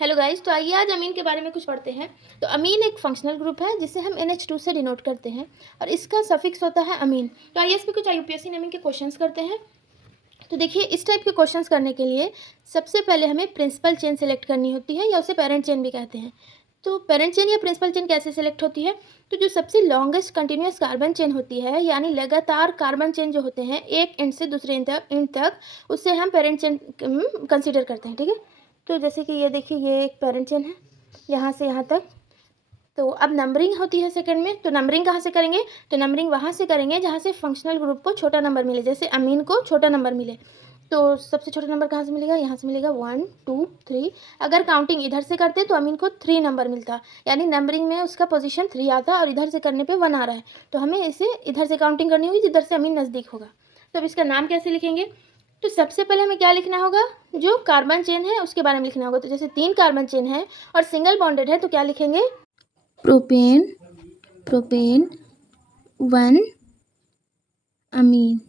Hello guys, तो आइए आज अमीन के बारे में कुछ पढ़ते हैं। तो अमीन एक फंक्शनल ग्रुप है जिसे हम NH2 से डिनोट करते हैं और इसका सफिक्स होता है अमीन। तो आइए इस पर कुछ IUPAC नेमिंग के क्वेश्चंस करते हैं। तो देखिए, इस टाइप के क्वेश्चंस करने के लिए सबसे पहले हमें प्रिंसिपल चेन सेलेक्ट करनी होती है या उसे पेरेंट चेन भी कहते हैं। तो पेरेंट चेन या प्रिंसिपल चेन कैसे सेलेक्ट होती है? तो जो सबसे लॉन्गेस्ट कंटिन्यूस कार्बन चेन होती है, यानी लगातार कार्बन चेन जो होते हैं एक एंड से दूसरे एंड तक, उससे हम पेरेंट चेन कंसिडर करते हैं। ठीक है, तो जैसे कि ये देखिए, ये एक पेरेंट चेन है यहाँ से यहाँ तक। तो अब नंबरिंग होती है सेकंड में। तो नंबरिंग कहाँ से करेंगे? तो नंबरिंग वहाँ से करेंगे जहाँ से फंक्शनल ग्रुप को छोटा नंबर मिले, जैसे अमीन को छोटा नंबर मिले। तो सबसे छोटा नंबर कहाँ से मिलेगा? यहाँ से मिलेगा 1 2 3। अगर काउंटिंग इधर से करते तो अमीन को 3 नंबर मिलता, यानी नंबरिंग में उसका पोजीशन 3 आता और इधर से करने पे 1 आ रहा है। तो हमें इसे इधर से काउंटिंग करनी होगी जिधर से अमीन नज़दीक होगा। तो अब इसका नाम कैसे लिखेंगे? तो सबसे पहले हमें क्या लिखना होगा? जो कार्बन चेन है उसके बारे में लिखना होगा। तो जैसे 3 कार्बन चेन है और सिंगल बॉन्डेड है तो क्या लिखेंगे? प्रोपेन, प्रोपेन 1 अमीन।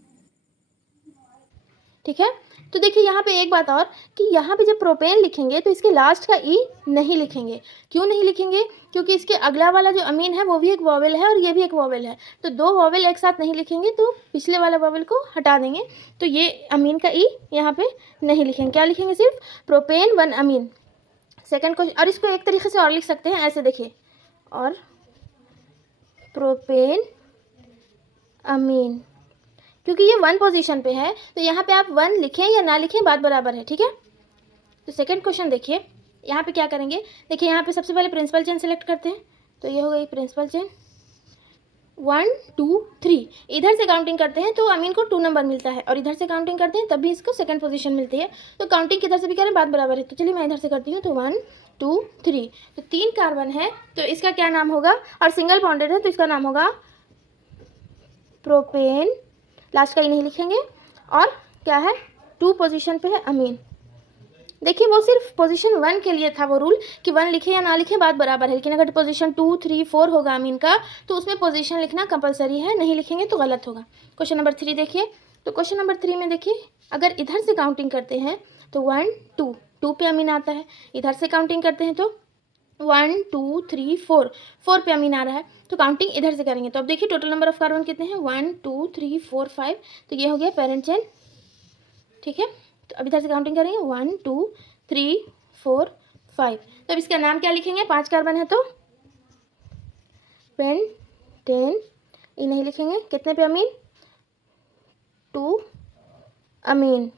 ठीक है, तो देखिए यहाँ पे एक बात और कि यहाँ पे जब प्रोपेन लिखेंगे तो इसके लास्ट का ई नहीं लिखेंगे। क्यों नहीं लिखेंगे? क्योंकि इसके अगला वाला जो अमीन है वो भी एक वॉवेल है और ये भी एक वॉवेल है, तो 2 वॉवेल एक साथ नहीं लिखेंगे, तो पिछले वाला वॉवेल को हटा देंगे। तो ये अमीन का ई यहाँ पे नहीं लिखेंगे। क्या लिखेंगे? सिर्फ प्रोपेन 1 अमीन। सेकेंड क्वेश्चन, और इसको एक तरीके से और लिख सकते हैं, ऐसे देखिए, और प्रोपेन अमीन, क्योंकि ये 1 पोजीशन पे है तो यहाँ पे आप 1 लिखें या ना लिखें बात बराबर है। ठीक है, तो सेकंड क्वेश्चन देखिए, यहाँ पे क्या करेंगे? देखिए यहाँ पे सबसे पहले प्रिंसिपल चेन सेलेक्ट करते हैं। तो ये हो गई प्रिंसिपल चेन 1 2 3। इधर से काउंटिंग करते हैं तो अमीन को 2 नंबर मिलता है और इधर से काउंटिंग करते हैं तब भी इसको सेकंड पोजीशन मिलती है। तो काउंटिंग किधर से भी करें बात बराबर है। तो चलिए मैं इधर से करती हूँ। तो 1 2 3, तो 3 कार्बन है तो इसका क्या नाम होगा? और सिंगल बॉन्डेड है तो इसका नाम होगा प्रोपेन, लास्ट का ही नहीं लिखेंगे। और क्या है? 2 पोजीशन पे है अमीन। देखिए, वो सिर्फ पोजीशन 1 के लिए था वो रूल कि 1 लिखे या ना लिखे बात बराबर है, लेकिन अगर पोजीशन 2 3 4 होगा अमीन का तो उसमें पोजीशन लिखना कंपलसरी है, नहीं लिखेंगे तो गलत होगा। क्वेश्चन नंबर 3 देखिए, तो क्वेश्चन नंबर 3 में देखिए, अगर इधर से काउंटिंग करते हैं तो 1 2 2 पे अमीन आता है, इधर से काउंटिंग करते हैं तो 1 2 3 4 4 पे अमीन आ रहा है, तो काउंटिंग इधर से करेंगे। तो अब देखिए टोटल नंबर ऑफ कार्बन कितने हैं? 1 2 3 4 5। तो ये हो गया पेरेंट चेन। ठीक है, तो अब इधर से काउंटिंग करेंगे 1 2 3 4 5। तो अब इसका नाम क्या लिखेंगे? 5 कार्बन है तो पेन 10, ये नहीं लिखेंगे। कितने पे अमीन? 2 अमीन।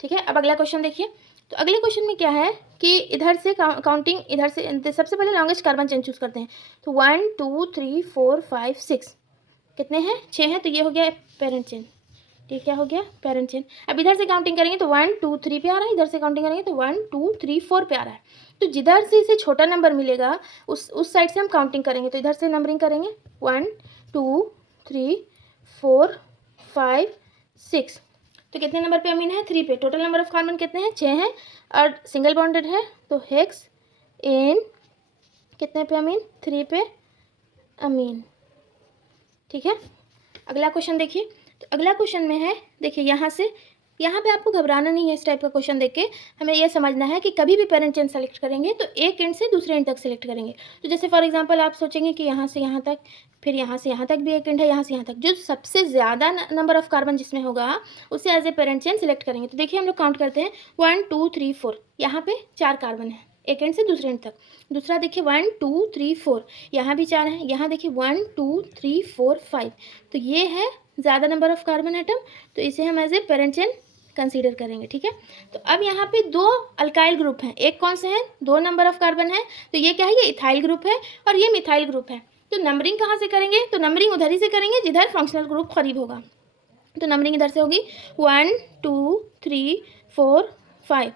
ठीक है, अब अगला क्वेश्चन देखिए, तो अगले क्वेश्चन में क्या है कि इधर से काउंटिंग इधर से सबसे पहले लॉन्गेस्ट कार्बन चेन चूज करते हैं। तो 1 2 3 4 5 6, कितने हैं? 6 हैं, तो ये हो गया पेरेंट चेन। ठीक, क्या हो गया? Parent chain. अब इधर से काउंटिंग करेंगे तो 1 2 3 पे आ रहा है, इधर से काउंटिंग करेंगे तो 1 2 3 4 पे आ रहा है। तो जिधर से इसे छोटा नंबर मिलेगा उस साइड से हम काउंटिंग करेंगे। तो इधर से नंबरिंग करेंगे 1 2 3 4 5 6। तो कितने नंबर पे अमीन है? 3 पे। टोटल नंबर ऑफ कार्बन कितने हैं? 6 हैं और सिंगल बॉन्डेड है तो हेक्स एन, कितने पे अमीन? 3 पे अमीन। ठीक है, अगला क्वेश्चन देखिए, तो अगला क्वेश्चन में है, देखिए यहाँ पे आपको घबराना नहीं है। इस टाइप का क्वेश्चन देख के हमें यह समझना है कि कभी भी पेरेंट चेन सेलेक्ट करेंगे तो एक एंड से दूसरे एंड तक सेलेक्ट करेंगे। तो जैसे फॉर एग्जांपल आप सोचेंगे कि यहाँ से यहाँ तक, फिर यहाँ से यहाँ तक भी एक एंड है, यहाँ से यहाँ तक, जो सबसे ज़्यादा नंबर ऑफ कार्बन जिसमें होगा उसे as a parent chain select करेंगे। तो देखिए हम लोग काउंट करते हैं 1 2 3 4, यहाँ पे 4 कार्बन है एक एंड से दूसरे एंड तक। दूसरा देखिए 1 2 3 4, यहाँ भी 4 हैं। यहाँ देखिए 1 2 3 4 5, तो ये है ज़्यादा नंबर ऑफ कार्बन एटम, तो इसे हम as a parent chain consider करेंगे। ठीक है, तो अब यहाँ पे 2 अल्काइल ग्रुप हैं, एक कौन से हैं? 2 नंबर ऑफ कार्बन है, तो ये क्या है? ये इथाइल ग्रुप है और ये मिथाइल ग्रुप है। तो नंबरिंग कहाँ से करेंगे? तो नंबरिंग उधर ही से करेंगे जिधर फंक्शनल ग्रुप करीब होगा। तो नंबरिंग इधर से होगी 1 2 3 4 5।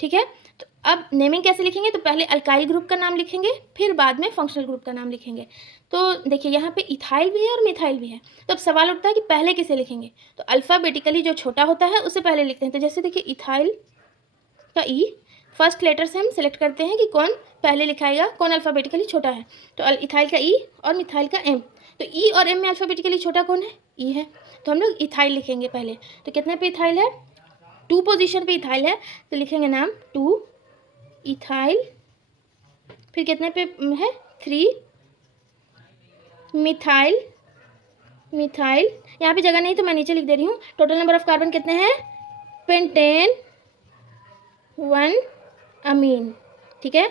ठीक है, तो अब नेमिंग कैसे लिखेंगे? तो पहले अल्काइल ग्रुप का नाम लिखेंगे, फिर बाद में फंक्शनल ग्रुप का नाम लिखेंगे। तो देखिए यहाँ पे इथाइल भी है और मिथाइल भी है, तो अब सवाल उठता है कि पहले किसे लिखेंगे? तो अल्फ़ाबेटिकली जो छोटा होता है उसे पहले लिखते हैं। तो जैसे देखिए इथाइल का ई, फर्स्ट लेटर से हम सेलेक्ट करते हैं कि कौन पहले लिखाएगा, कौन अल्फ़ाबेटिकली छोटा है। तो इथाइल का ई और मिथाइल का एम, तो ई और एम में अल्फ़ाबेटिकली छोटा कौन है? ई है, तो हम लोग इथाइल लिखेंगे पहले। तो कितने पे इथाइल है? 2 पोजीशन पे इथाइल है, तो लिखेंगे नाम 2 इथाइल, फिर कितने पे है 3 मिथाइल, मिथाइल, यहाँ पे जगह नहीं तो मैं नीचे लिख दे रही हूँ। टोटल नंबर ऑफ कार्बन कितने हैं, पेंटेन 1 अमीन, ठीक है।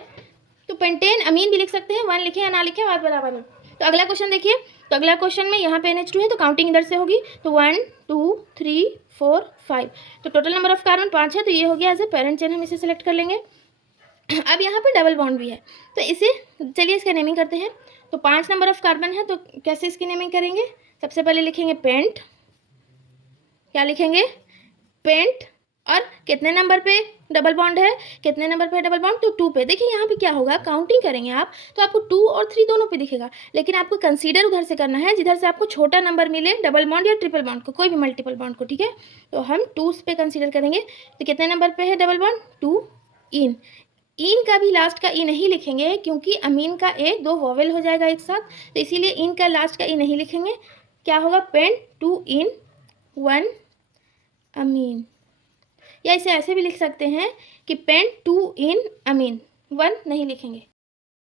तो पेंटेन अमीन भी लिख सकते हैं, 1 लिखे या ना लिखे बात बराबर है। तो अगला क्वेश्चन देखिए, तो अगला क्वेश्चन में यहाँ पे NH2 है तो काउंटिंग इधर से होगी, तो 1 2 3 4 5, तो टोटल नंबर ऑफ कार्बन 5 है, तो ये हो गया एज ए पेरेंट चेन, हम इसे सेलेक्ट कर लेंगे। अब यहाँ पे डबल बॉन्ड भी है, तो इसे चलिए इसका नेमिंग करते हैं। तो 5 नंबर ऑफ कार्बन है, तो कैसे इसकी नेमिंग करेंगे, सबसे पहले लिखेंगे पेंट, क्या लिखेंगे, पेंट, और कितने नंबर पे डबल बॉन्ड है, कितने नंबर पे डबल बॉन्ड, तो 2 पे। देखिए यहाँ पे क्या होगा, काउंटिंग करेंगे आप तो आपको 2 और 3 दोनों पे दिखेगा, लेकिन आपको कंसीडर उधर से करना है जिधर से आपको छोटा नंबर मिले, डबल बॉन्ड या ट्रिपल बॉन्ड को, कोई भी मल्टीपल बॉन्ड को, ठीक है। तो हम 2 पे कंसीडर करेंगे, तो कितने नंबर पे है डबल बॉन्ड, 2 इन, इन का भी लास्ट का ई नहीं लिखेंगे क्योंकि अमीन का ए 2 वॉवेल हो जाएगा एक साथ, तो इसीलिए इन का लास्ट का ई नहीं लिखेंगे। क्या होगा, पेंट 2 इन 1 अमीन, या इसे ऐसे भी लिख सकते हैं कि पेंट 2 इन अमीन, 1 नहीं लिखेंगे।